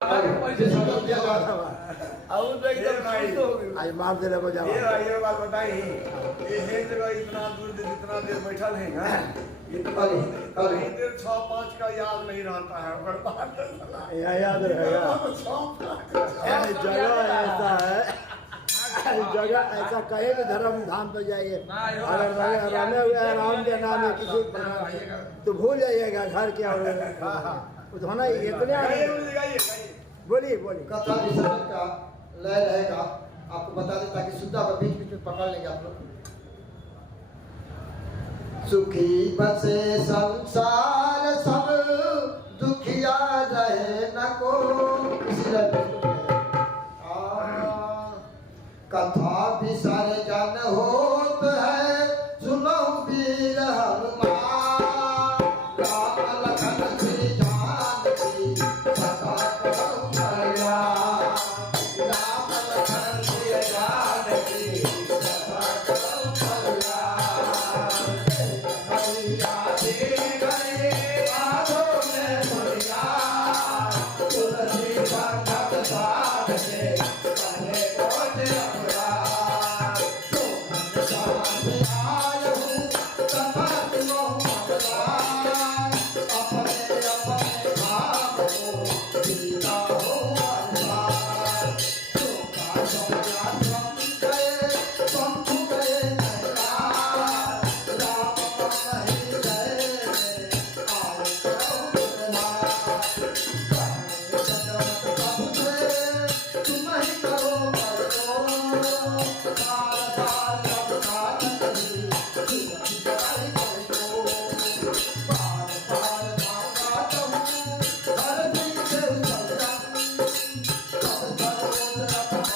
आज मार देने को जाओ। ये बात बताई ये जगह इतना दूर जितना देर बैठल है ना इतना देर 6-5 का याद नहीं रहता है याद रहेगा। जगह ऐसा है, जगह ऐसा कहीं भी धर्म धाम पे जाइए अगर रहने हुए राम के नाम में किसी तो भूल जाइएगा घर के और होना इतने बोलिए बोलिए। कथा विसर्जन का लय रहेगा, आपको बता दें ताकि शुद्धा को बीच बीच में पकड़ लेंगे आप लोग। सुखी बसे संसार सब दुखिया रहे न को कथा विसर्जन होत है सुनो वीर हनुमान राम लखन श्री जानकी सदा करो कल्याण राम लखन श्री जानकी सदा करो कल्याण मैया दे गए बातों में दुनिया तुलसी भगत साथ से पहले कोटे अपराध तो साथ आए हूँ कथा सुनो भगवान अपने अपने भाव को जीता हो अनवार तो का समझा तुम गए नैनार राम नहीं गए आए करो तुम ही करो बार बार सब बात नहीं बार बार मांगा तुम हर दिन से सजन सब सरोज रख मांगे सब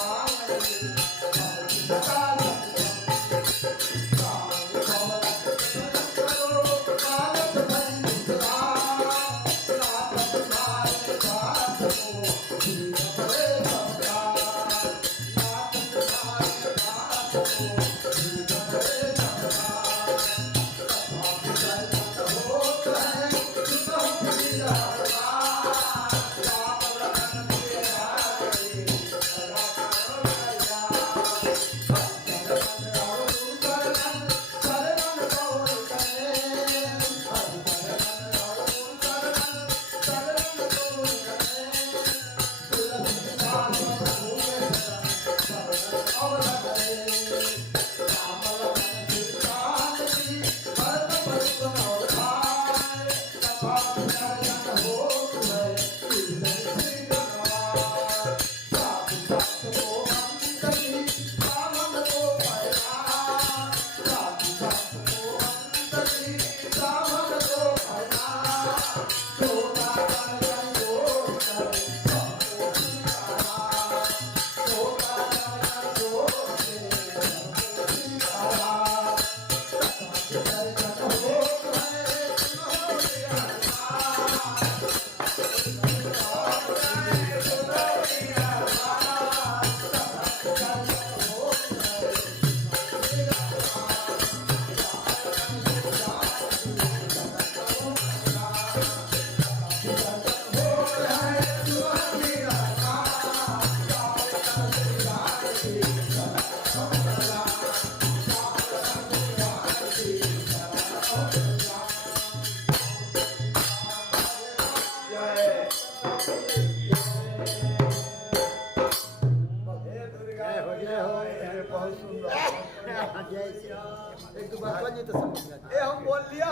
एक दो बार बोलिए तो समझ में हम बोल लिया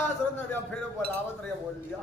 फिर बोलावत रहे बोल लिया।